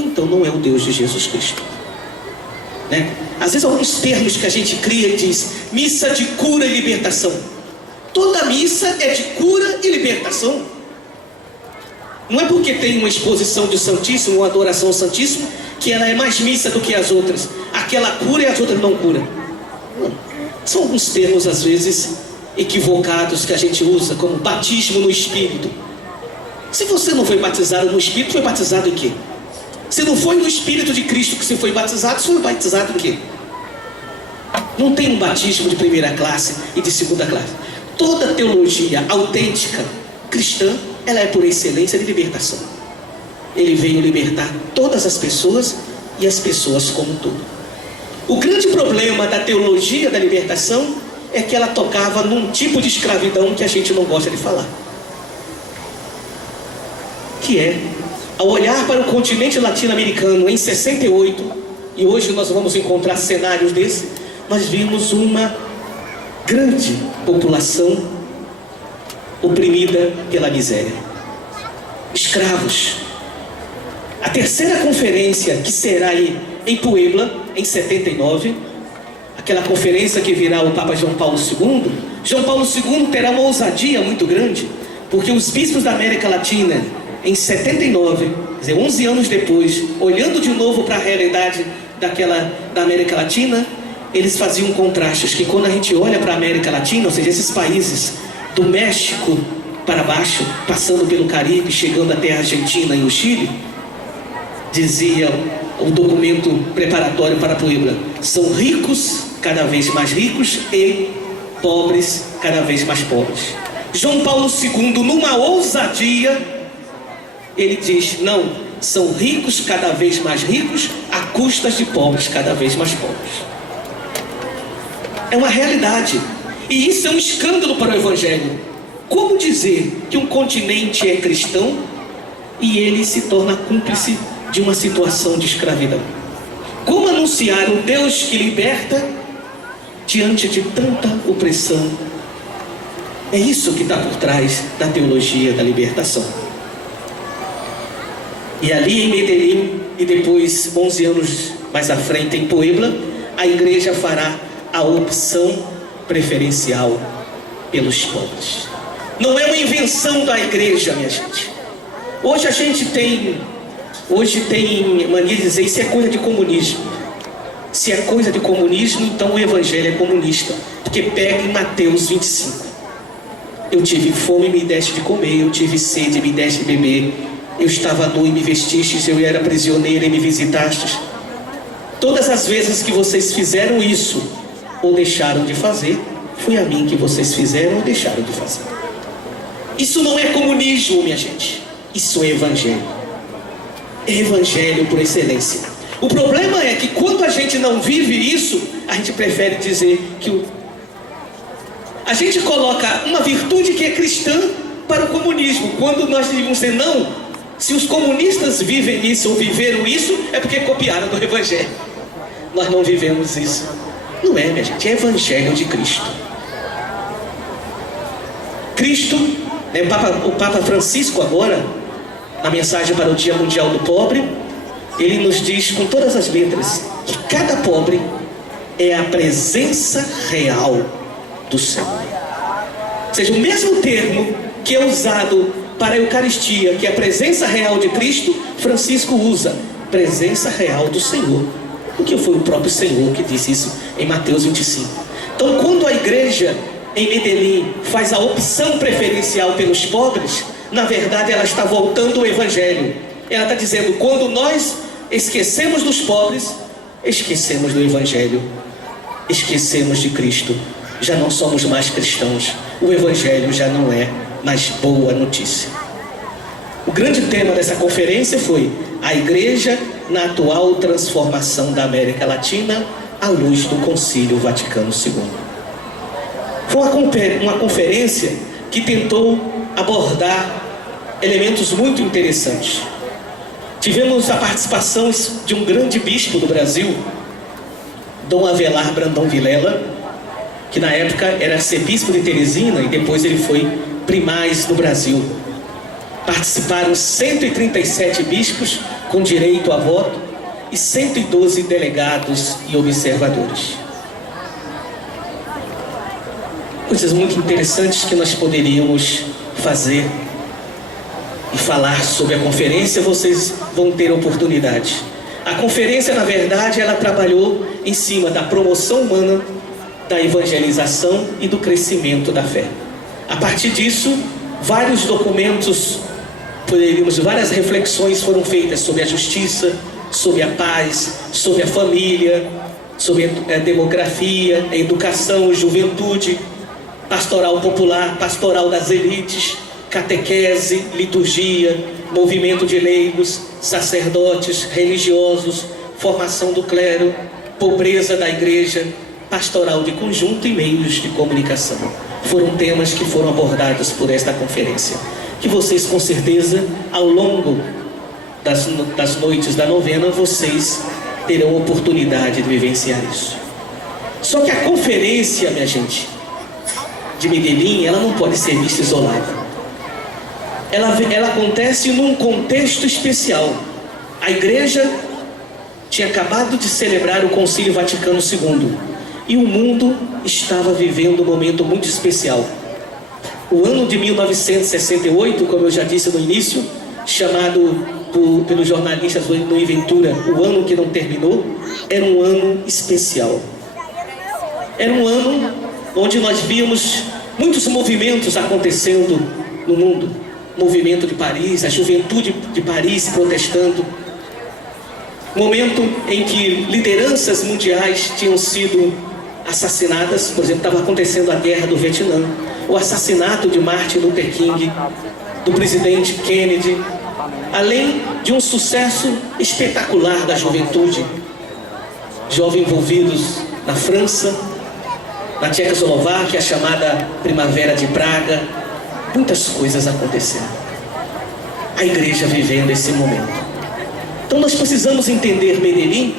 ou então não é o Deus de Jesus Cristo, né? Às vezes alguns termos que a gente cria e diz: missa de cura e libertação. Toda missa é de cura e libertação. Não é porque tem uma exposição de Santíssimo, uma adoração ao Santíssimo, que ela é mais missa do que as outras. Aquela cura e as outras não cura. Não. São alguns termos às vezes equivocados que a gente usa, como batismo no Espírito. Se você não foi batizado no Espírito, foi batizado em quê? Se não foi no Espírito de Cristo que você foi batizado, você foi batizado em quê? Não tem um batismo de primeira classe e de segunda classe. Toda teologia autêntica cristã, ela é por excelência de libertação. Ele veio libertar todas as pessoas e as pessoas como um todo. O grande problema da teologia da libertação é que ela tocava num tipo de escravidão que a gente não gosta de falar. Que é, ao olhar para o continente latino-americano em 68, e hoje nós vamos encontrar cenários desse, nós vimos uma grande população oprimida pela miséria. Escravos. A terceira conferência, que será aí em Puebla, em 79, aquela conferência que virá o Papa João Paulo II, João Paulo II terá uma ousadia muito grande, porque os bispos da América Latina, em 79, quer dizer, 11 anos depois, olhando de novo para a realidade da América Latina, eles faziam contrastes, que quando a gente olha para a América Latina, ou seja, esses países do México para baixo, passando pelo Caribe, chegando até a Argentina e o Chile, dizia o documento preparatório para Puebla: são ricos cada vez mais ricos e pobres cada vez mais pobres. João Paulo II, numa ousadia, ele diz: não, são ricos cada vez mais ricos a custas de pobres cada vez mais pobres. É uma realidade, e isso é um escândalo para o Evangelho. Como dizer que um continente é cristão e ele se torna cúmplice de uma situação de escravidão? Como anunciar o Deus que liberta diante de tanta opressão? É isso que está por trás da teologia da libertação. E ali em Medellín, e depois 11 anos mais à frente em Puebla, a igreja fará a opção preferencial pelos pobres. Não é uma invenção da igreja, minha gente. Hoje a gente tem mania de dizer: isso é coisa de comunismo. Se é coisa de comunismo, então o evangelho é comunista. Porque pega em Mateus 25. Eu tive fome e me deste de comer, eu tive sede e me deste de beber, eu estava nu e me vestistes, eu era prisioneiro e me visitastes. Todas as vezes que vocês fizeram isso ou deixaram de fazer, foi a mim que vocês fizeram ou deixaram de fazer. Isso não é comunismo, minha gente. Isso é evangelho. É evangelho por excelência. O problema é que quando a gente não vive isso, a gente prefere dizer que a gente coloca uma virtude que é cristã para o comunismo, quando nós devíamos dizer: não, se os comunistas vivem isso ou viveram isso, é porque copiaram do evangelho. Nós não vivemos isso. Não é, minha gente, é evangelho de Cristo. Cristo, né, o Papa Francisco agora, na mensagem para o Dia Mundial do Pobre, ele nos diz com todas as letras que cada pobre é a presença real do Senhor. Ou seja, o mesmo termo que é usado para a Eucaristia, que é a presença real de Cristo, Francisco usa presença real do Senhor, porque foi o próprio Senhor que disse isso em Mateus 25. Então, quando a igreja em Medellín faz a opção preferencial pelos pobres, na verdade ela está voltando o evangelho. Ela está dizendo: quando nós esquecemos dos pobres, esquecemos do evangelho, esquecemos de Cristo, já não somos mais cristãos, o evangelho já não é mais boa notícia. O grande tema dessa conferência foi a igreja na atual transformação da América Latina à luz do Concílio Vaticano II. Foi uma conferência que tentou abordar elementos muito interessantes. Tivemos a participação de um grande bispo do Brasil, Dom Avelar Brandão Vilela, que na época era arcebispo de Teresina e depois ele foi primaz do Brasil. Participaram 137 bispos com direito a voto, e 112 delegados e observadores. Coisas muito interessantes que nós poderíamos fazer e falar sobre a conferência, vocês vão ter oportunidade. A conferência, na verdade, ela trabalhou em cima da promoção humana, da evangelização e do crescimento da fé. A partir disso, vários documentos, várias reflexões foram feitas sobre a justiça, sobre a paz, sobre a família, sobre a demografia, a educação, a juventude, pastoral popular, pastoral das elites, catequese, liturgia, movimento de leigos, sacerdotes, religiosos, formação do clero, pobreza da igreja, pastoral de conjunto e meios de comunicação. Foram temas que foram abordados por esta conferência, que vocês com certeza, ao longo das noites da novena, vocês terão oportunidade de vivenciar isso. Só que a conferência, minha gente, de Medellín, ela não pode ser vista isolada. Ela acontece num contexto especial. A igreja tinha acabado de celebrar o Concílio Vaticano II e o mundo estava vivendo um momento muito especial. O ano de 1968, como eu já disse no início, chamado pelos jornalistas Luiz Ventura, o ano que não terminou, era um ano especial. Era um ano onde nós víamos muitos movimentos acontecendo no mundo. Movimento de Paris, a juventude de Paris protestando. Momento em que lideranças mundiais tinham sido assassinadas. Por exemplo, estava acontecendo a guerra do Vietnã, o assassinato de Martin Luther King, do presidente Kennedy, além de um sucesso espetacular da juventude. Jovens envolvidos na França, na Tchecoslováquia, a chamada Primavera de Praga. Muitas coisas acontecendo. A igreja vivendo esse momento. Então nós precisamos entender Medellín,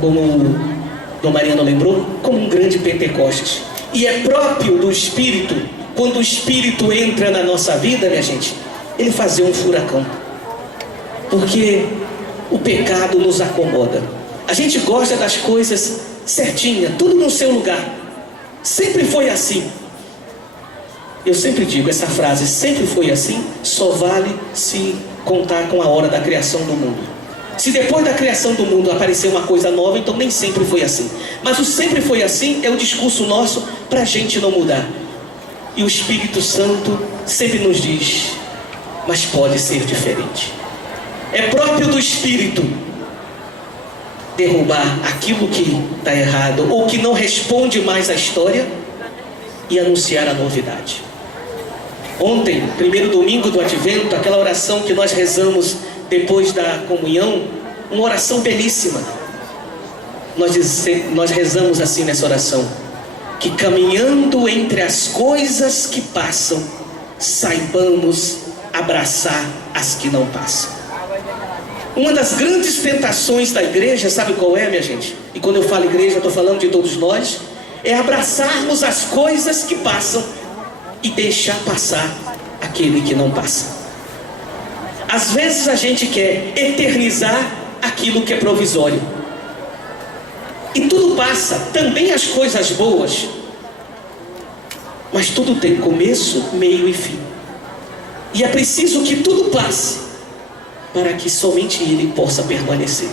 como o Dom Mariano lembrou, como um grande Pentecostes. E é próprio do Espírito, quando o Espírito entra na nossa vida, minha gente, ele fazer um furacão. Porque o pecado nos acomoda. A gente gosta das coisas certinhas, tudo no seu lugar. Sempre foi assim. Eu sempre digo essa frase, sempre foi assim, só vale se contar com a hora da criação do mundo. Se depois da criação do mundo aparecer uma coisa nova, então nem sempre foi assim. Mas o sempre foi assim é o discurso nosso para a gente não mudar. E o Espírito Santo sempre nos diz, mas pode ser diferente. É próprio do Espírito derrubar aquilo que está errado ou que não responde mais à história e anunciar a novidade. Ontem, primeiro domingo do Advento, aquela oração que nós rezamos depois da comunhão, uma oração belíssima. Nós rezamos assim nessa oração: que caminhando entre as coisas que passam, saibamos abraçar as que não passam. Uma das grandes tentações da igreja, sabe qual é, minha gente? E quando eu falo igreja, eu estou falando de todos nós, é abraçarmos as coisas que passam e deixar passar aquele que não passa. Às vezes a gente quer eternizar aquilo que é provisório. E tudo passa, também as coisas boas. Mas tudo tem começo, meio e fim. E é preciso que tudo passe para que somente Ele possa permanecer.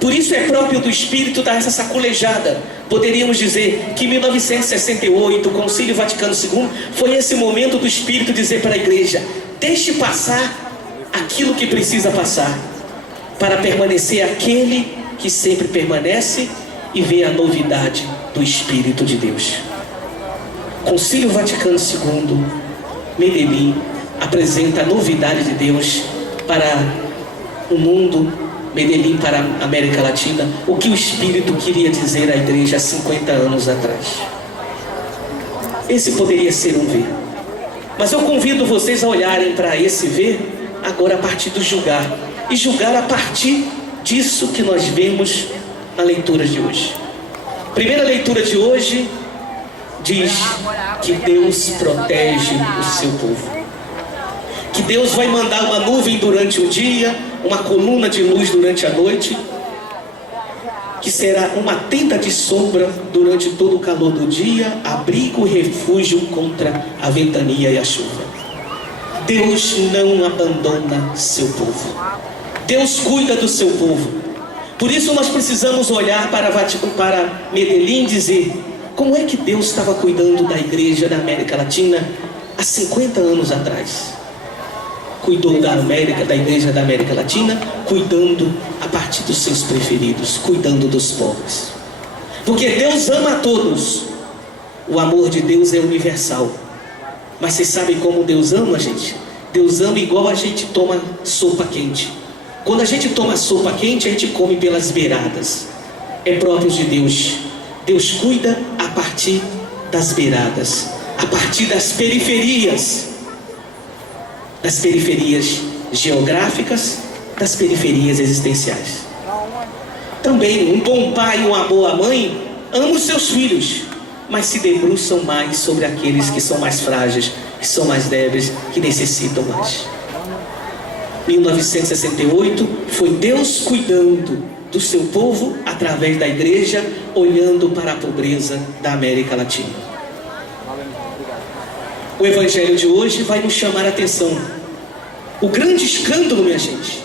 Por isso é próprio do Espírito dar essa sacolejada. Poderíamos dizer que em 1968, o Concílio Vaticano II, foi esse momento do Espírito dizer para a igreja: deixe passar aquilo que precisa passar, para permanecer aquele que sempre permanece e vê a novidade do Espírito de Deus. Concílio Vaticano II, Medellín, apresenta a novidade de Deus para o mundo, Medellín para a América Latina, o que o Espírito queria dizer à igreja há 50 anos atrás. Esse poderia ser um ver. Mas eu convido vocês a olharem para esse ver agora a partir do julgar. E julgar a partir disso que nós vemos na leitura de hoje. A primeira leitura de hoje diz que Deus protege o seu povo. que Deus vai mandar uma nuvem durante o dia, uma coluna de luz durante a noite, que será uma tenda de sombra durante todo o calor do dia, abrigo e refúgio contra a ventania e a chuva. Deus não abandona seu povo. Deus cuida do seu povo. Por isso nós precisamos olhar para Medellín e dizer: como é que Deus estava cuidando da igreja da América Latina há 50 anos atrás? Cuidou da igreja da América Latina, cuidando a partir dos seus preferidos, cuidando dos pobres. Porque Deus ama a todos. O amor de Deus é universal. Mas vocês sabem como Deus ama, gente? Deus ama igual a gente toma sopa quente. Quando a gente toma sopa quente, a gente come pelas beiradas. É próprio de Deus. Deus cuida a partir das beiradas, a partir das periferias geográficas, das periferias existenciais. Também um bom pai e uma boa mãe amam os seus filhos, mas se debruçam mais sobre aqueles que são mais frágeis, que são mais débeis, que necessitam mais. 1968 foi Deus cuidando do seu povo através da igreja, olhando para a pobreza da América Latina. O evangelho de hoje vai nos chamar a atenção. O grande escândalo, minha gente,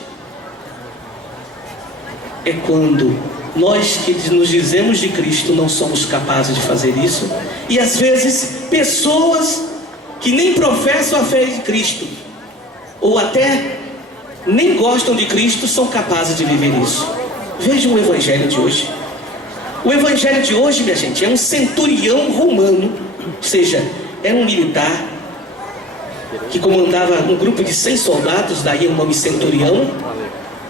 é quando nós que nos dizemos de Cristo não somos capazes de fazer isso, e às vezes pessoas que nem professam a fé de Cristo, ou até nem gostam de Cristo, são capazes de viver isso. Vejam o evangelho de hoje. O evangelho de hoje, minha gente, é um centurião romano, ou seja, era um militar que comandava um grupo de 100 soldados, daí o nome centurião.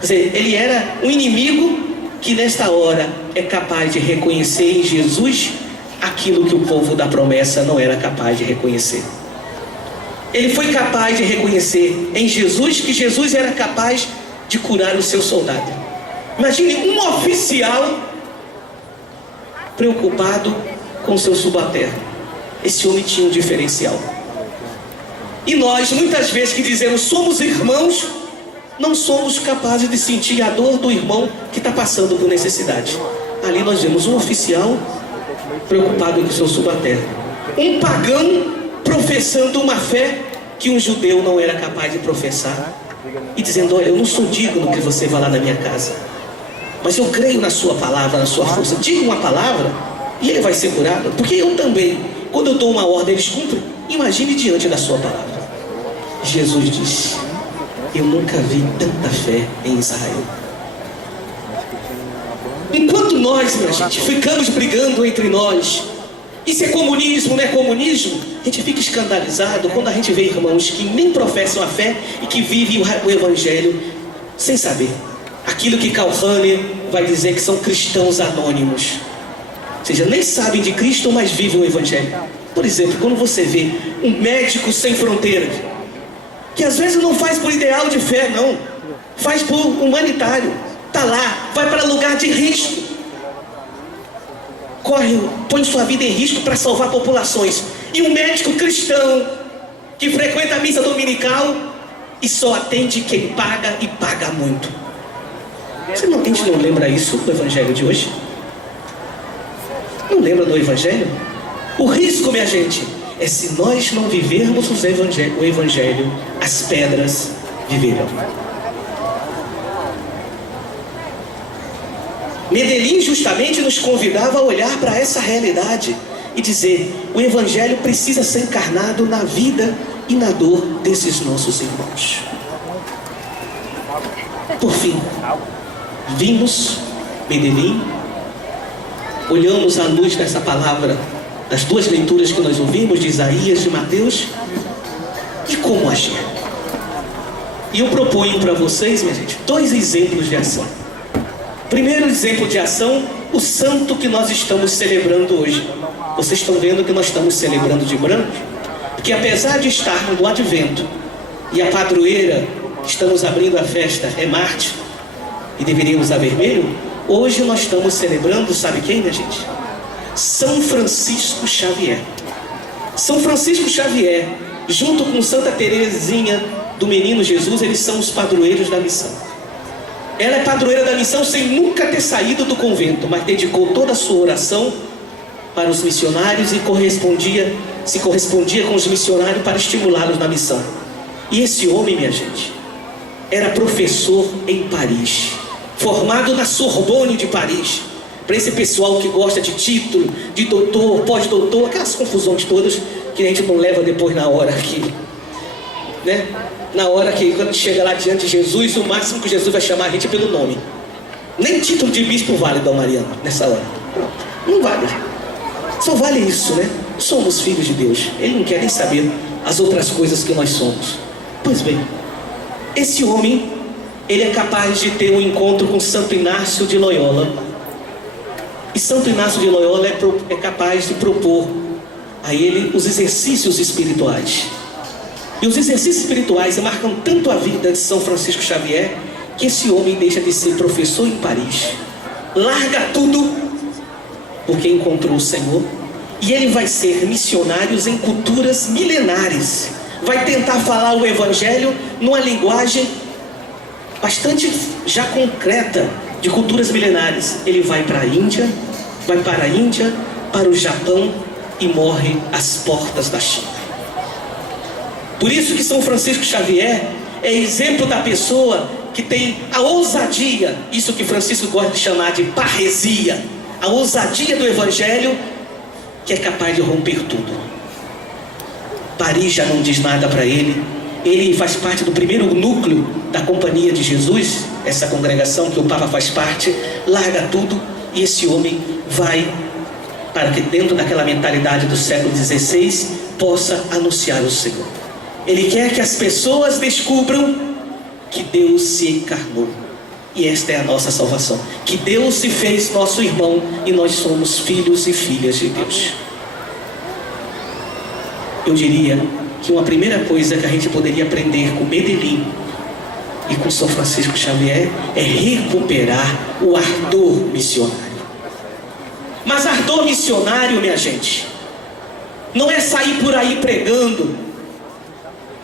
Quer dizer, ele era um inimigo que nesta hora é capaz de reconhecer em Jesus aquilo que o povo da promessa não era capaz de reconhecer. Ele foi capaz de reconhecer em Jesus que Jesus era capaz de curar o seu soldado. Imagine um oficial preocupado com o seu subalterno. Esse homem tinha um diferencial. E nós, muitas vezes que dizemos somos irmãos, não somos capazes de sentir a dor do irmão que está passando por necessidade. Ali nós vemos um oficial preocupado com o seu subalterno. Um pagão professando uma fé que um judeu não era capaz de professar. E dizendo: olha, eu não sou digno que você vá lá na minha casa, mas eu creio na sua palavra, na sua força. Diga uma palavra e ele vai ser curado. Porque eu também, quando eu dou uma ordem, eles cumprem. Imagine diante da sua palavra. Jesus disse: eu nunca vi tanta fé em Israel. Enquanto nós, minha gente, ficamos brigando entre nós, isso é comunismo, não é comunismo, a gente fica escandalizado quando a gente vê irmãos que nem professam a fé e que vivem o evangelho sem saber. Aquilo que Calhane vai dizer que são cristãos anônimos, ou seja, nem sabem de Cristo, mas vivem o evangelho. Por exemplo, quando você vê um médico sem fronteiras, que às vezes não faz por ideal de fé, não, faz por humanitário, está lá, vai para lugar de risco, põe sua vida em risco para salvar populações. E um médico cristão que frequenta a missa dominical e só atende quem paga e paga muito. A gente não lembra isso do evangelho de hoje? Não lembra do evangelho? O risco, minha gente, é se nós não vivermos o evangelho, as pedras viverão. Medellín justamente nos convidava a olhar para essa realidade e dizer: o evangelho precisa ser encarnado na vida e na dor desses nossos irmãos. Por fim, vimos Medellín, olhamos à luz dessa palavra, das duas leituras que nós ouvimos, de Isaías e de Mateus, e como agir. E eu proponho para vocês, minha gente, 2 exemplos de ação. Primeiro exemplo de ação, o santo que nós estamos celebrando hoje. Vocês estão vendo que nós estamos celebrando de branco? Porque apesar de estarmos no advento, e a padroeira que estamos abrindo a festa é Marte, e deveríamos usar vermelho, hoje nós estamos celebrando, sabe quem, minha gente? São Francisco Xavier. São Francisco Xavier, junto com Santa Teresinha do menino Jesus, eles são os padroeiros da missão. Ela é padroeira da missão sem nunca ter saído do convento, mas dedicou toda a sua oração para os missionários e se correspondia com os missionários para estimulá-los na missão. E esse homem, minha gente, era professor em Paris, formado na Sorbonne de Paris. Para esse pessoal que gosta de título, de doutor, pós-doutor, aquelas confusões todas que a gente não leva depois na hora aqui, né? Na hora que quando chega lá diante de Jesus, o máximo que Jesus vai chamar a gente é pelo nome. Nem título de bispo vale, Dom Mariano, nessa hora. Não vale. Só vale isso, né? Somos filhos de Deus. Ele não quer nem saber as outras coisas que nós somos. Pois bem, esse homem, ele é capaz de ter um encontro com Santo Inácio de Loyola. E Santo Inácio de Loyola é capaz de propor a ele os exercícios espirituais. E os exercícios espirituais marcam tanto a vida de São Francisco Xavier, que esse homem deixa de ser professor em Paris, larga tudo, porque encontrou o Senhor, e ele vai ser missionário em culturas milenares. Vai tentar falar o Evangelho numa linguagem bastante já concreta, de culturas milenares. Ele vai para a Índia, para o Japão e morre às portas da China. Por isso que São Francisco Xavier é exemplo da pessoa que tem a ousadia, isso que Francisco gosta de chamar de parresia, a ousadia do Evangelho, que é capaz de romper tudo. Paris já não diz nada para ele. Ele faz parte do primeiro núcleo da Companhia de Jesus, essa congregação que o Papa faz parte, larga tudo e esse homem vai para que dentro daquela mentalidade do século XVI possa anunciar o Senhor. Ele quer que as pessoas descubram que Deus se encarnou. E esta é a nossa salvação. Que Deus se fez nosso irmão e nós somos filhos e filhas de Deus. Eu diria que uma primeira coisa que a gente poderia aprender com Medellín e com São Francisco Xavier é recuperar o ardor missionário. Mas ardor missionário, minha gente, não é sair por aí pregando.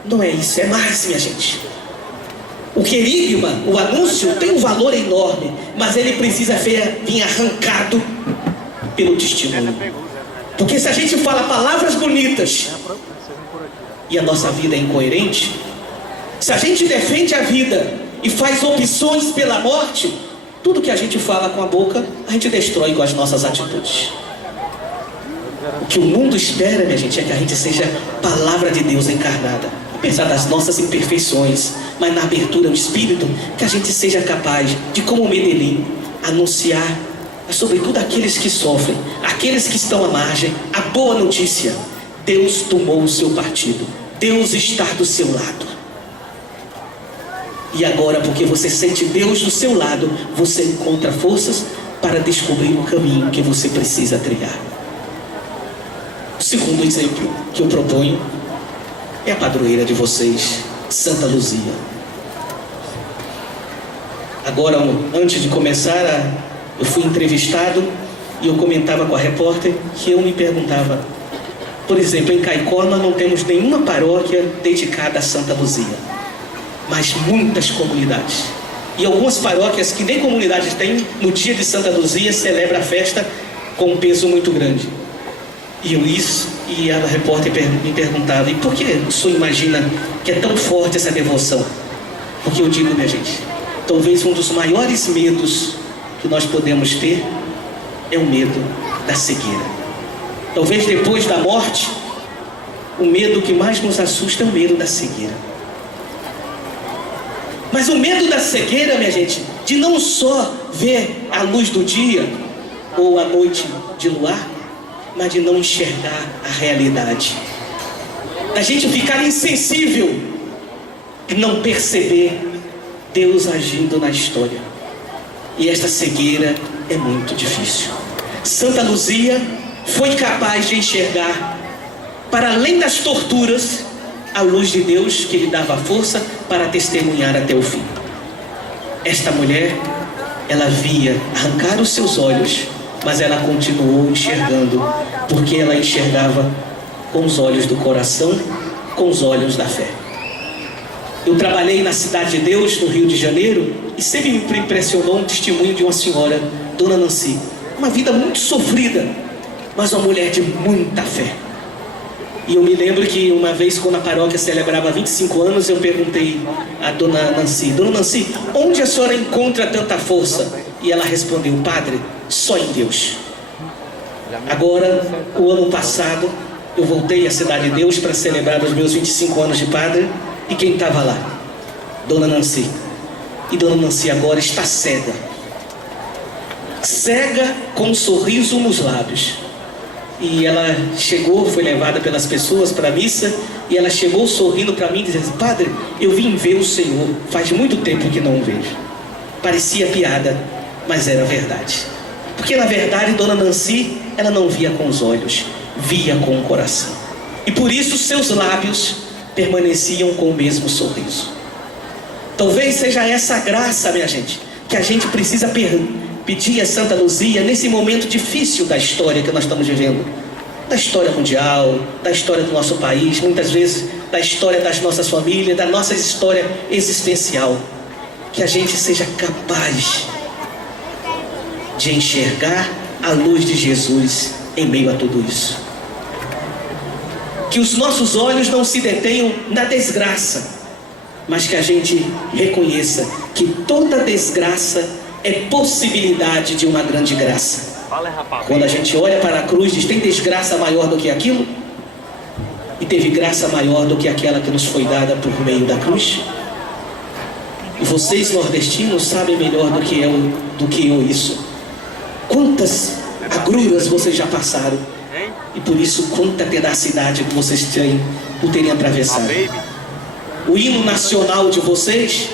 Não é isso, é mais, minha gente. O querigma, o anúncio, tem um valor enorme, mas ele precisa vir arrancado pelo testemunho. Porque se a gente fala palavras bonitas e a nossa vida é incoerente, se a gente defende a vida e faz opções pela morte, tudo que a gente fala com a boca, a gente destrói com as nossas atitudes. O que o mundo espera, minha gente, é que a gente seja palavra de Deus encarnada. Apesar das nossas imperfeições, mas na abertura do Espírito, que a gente seja capaz de, como Medellín, anunciar, sobretudo aqueles que sofrem, aqueles que estão à margem, a boa notícia: Deus tomou o seu partido, Deus está do seu lado. E agora, porque você sente Deus do seu lado, você encontra forças para descobrir o caminho que você precisa trilhar. O segundo exemplo que eu proponho é a padroeira de vocês, Santa Luzia. Agora, antes de começar, eu fui entrevistado e eu comentava com a repórter que eu me perguntava, por exemplo, em Caicó nós não temos nenhuma paróquia dedicada a Santa Luzia, mas muitas comunidades. E algumas paróquias que nem comunidades têm, no dia de Santa Luzia celebra a festa com um peso muito grande. E a repórter me perguntava, e por que o senhor imagina que é tão forte essa devoção? Porque eu digo, minha gente, talvez um dos maiores medos que nós podemos ter é o medo da cegueira. Talvez depois da morte, o medo que mais nos assusta é o medo da cegueira. Mas o medo da cegueira, minha gente, de não só ver a luz do dia ou a noite de luar, mas de não enxergar a realidade. Da gente ficar insensível e não perceber Deus agindo na história. E esta cegueira é muito difícil. Santa Luzia foi capaz de enxergar, para além das torturas, a luz de Deus que lhe dava força para testemunhar até o fim. Esta mulher, ela via arrancar os seus olhos, mas ela continuou enxergando, porque ela enxergava com os olhos do coração, com os olhos da fé. Eu trabalhei na Cidade de Deus, no Rio de Janeiro, e sempre me impressionou um testemunho de uma senhora, Dona Nancy. Uma vida muito sofrida, mas uma mulher de muita fé. E eu me lembro que uma vez, quando a paróquia celebrava 25 anos, eu perguntei à Dona Nancy: Dona Nancy, onde a senhora encontra tanta força? E ela respondeu: Padre, só em Deus. Agora, o ano passado, eu voltei à Cidade de Deus para celebrar os meus 25 anos de padre. E quem estava lá? Dona Nancy. E Dona Nancy agora está cega. Cega com um sorriso nos lábios. E ela chegou, foi levada pelas pessoas para a missa. E ela chegou sorrindo para mim e dizendo: Padre, eu vim ver o Senhor. Faz muito tempo que não o vejo. Parecia piada, mas era verdade. Porque na verdade Dona Nancy, ela não via com os olhos, via com o coração. E por isso seus lábios permaneciam com o mesmo sorriso. Talvez seja essa graça, minha gente, que a gente precisa pedir a Santa Luzia nesse momento difícil da história que nós estamos vivendo. Da história mundial, da história do nosso país, muitas vezes da história das nossas famílias, da nossa história existencial. Que a gente seja capaz de enxergar a luz de Jesus em meio a tudo isso. Que os nossos olhos não se detenham na desgraça, mas que a gente reconheça que toda desgraça é possibilidade de uma grande graça. Quando a gente olha para a cruz, diz: tem desgraça maior do que aquilo? E teve graça maior do que aquela que nos foi dada por meio da cruz? E vocês nordestinos sabem melhor do que eu isso. Quantas agruras vocês já passaram? E por isso, quanta tenacidade que vocês têm por terem atravessado. O hino nacional de vocês,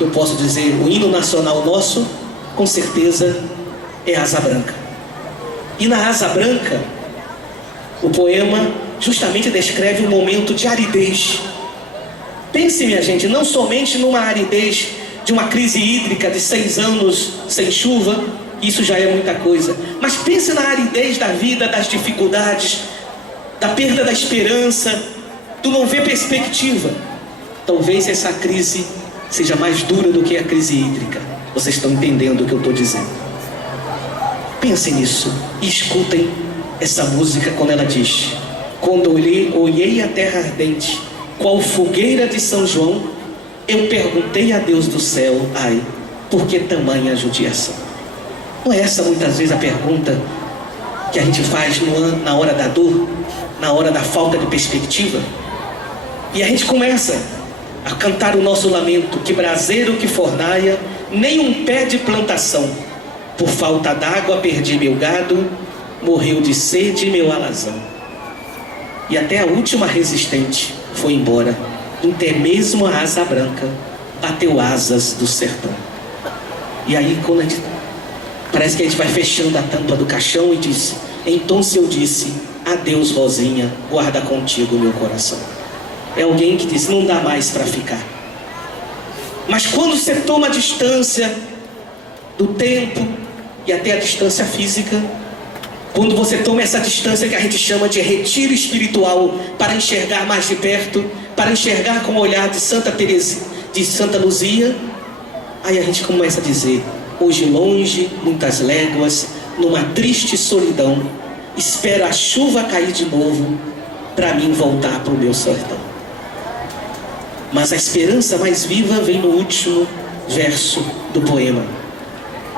eu posso dizer, o hino nacional nosso, com certeza, é Asa Branca. E na Asa Branca, o poema justamente descreve um momento de aridez. Pense, minha gente, não somente numa aridez de uma crise hídrica de 6 anos sem chuva, isso já é muita coisa. Mas pense na aridez da vida, das dificuldades, da perda da esperança, do não ver perspectiva. Talvez essa crise seja mais dura do que a crise hídrica. Vocês estão entendendo o que eu estou dizendo? Pensem nisso e escutem essa música quando ela diz: quando olhei a terra ardente, qual fogueira de São João, eu perguntei a Deus do céu: ai, por que tamanha judiação? Não é essa muitas vezes a pergunta que a gente faz na hora da dor, na hora da falta de perspectiva? E a gente começa a cantar o nosso lamento: que braseiro, que fornaia, nem um pé de plantação. Por falta d'água perdi meu gado, morreu de sede meu alazão. E até a última resistente foi embora, até mesmo a asa branca bateu asas do sertão. E aí quando a gente, parece que a gente vai fechando a tampa do caixão e diz: então se eu disse, adeus Rosinha, guarda contigo meu coração. É alguém que diz: não dá mais para ficar. Mas quando você toma a distância do tempo e até a distância física, quando você toma essa distância que a gente chama de retiro espiritual, para enxergar mais de perto, para enxergar com o olhar de Santa Teresa, de Santa Luzia, aí a gente começa a dizer: hoje longe, muitas léguas, numa triste solidão, espero a chuva cair de novo, para mim voltar para o meu sertão. Mas a esperança mais viva vem no último verso do poema: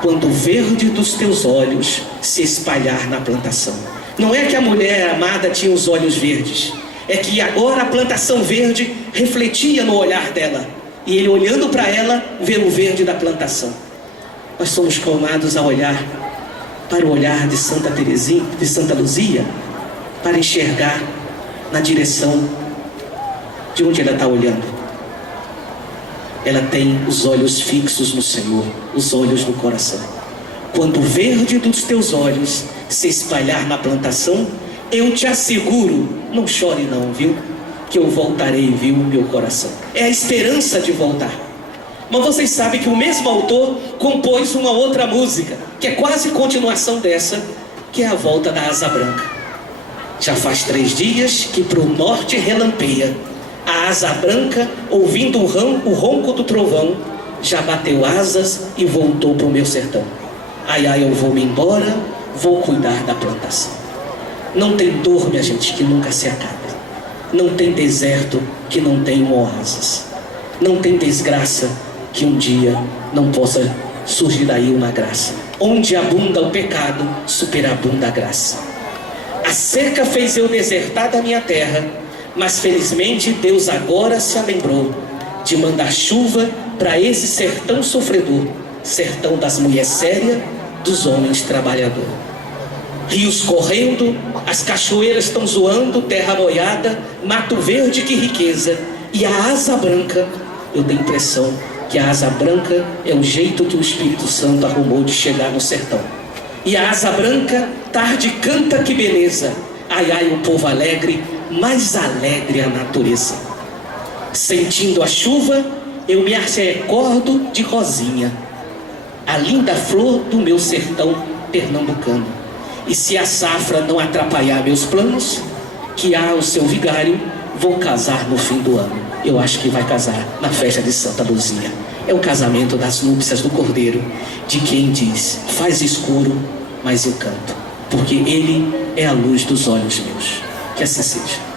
quando o verde dos teus olhos se espalhar na plantação. Não é que a mulher amada tinha os olhos verdes, é que agora a plantação verde refletia no olhar dela, e ele, olhando para ela, vê o verde da plantação. Nós somos chamados a olhar para o olhar de Santa Teresinha, de Santa Luzia, para enxergar na direção de onde ela está olhando. Ela tem os olhos fixos no Senhor, os olhos no coração. Quando o verde dos teus olhos se espalhar na plantação, eu te asseguro, não chore não, viu? Que eu voltarei, viu, meu coração. É a esperança de voltar. Mas vocês sabem que o mesmo autor compôs uma outra música, que é quase continuação dessa, que é a volta da asa branca. Já faz 3 dias que pro norte relampeia, A asa branca, ouvindo o ronco do trovão, já bateu asas e voltou pro meu sertão. Ai, ai, eu vou me embora, vou cuidar da plantação. Não tem dor, minha gente, que nunca se acabe. Não tem deserto que não tenha oásis. Não tem desgraça que um dia não possa surgir daí uma graça. Onde abunda o pecado, superabunda a graça. A seca fez eu desertar da minha terra, mas felizmente Deus agora se lembrou de mandar chuva para esse sertão sofredor, sertão das mulheres sérias, dos homens trabalhadores. Rios correndo, as cachoeiras estão zoando, terra molhada, mato verde, que riqueza. E a asa branca, eu tenho impressão que a asa branca é o jeito que o Espírito Santo arrumou de chegar no sertão. E a asa branca, tarde canta, que beleza. Ai, ai, o povo alegre, mais alegre a natureza. Sentindo a chuva, eu me recordo de Rosinha, a linda flor do meu sertão pernambucano. E se a safra não atrapalhar meus planos, que há o seu vigário, vou casar no fim do ano. Eu acho que vai casar na festa de Santa Luzia. É o casamento das núpcias do Cordeiro, de quem diz: faz escuro, mas eu canto, porque ele é a luz dos olhos meus. Que assim seja.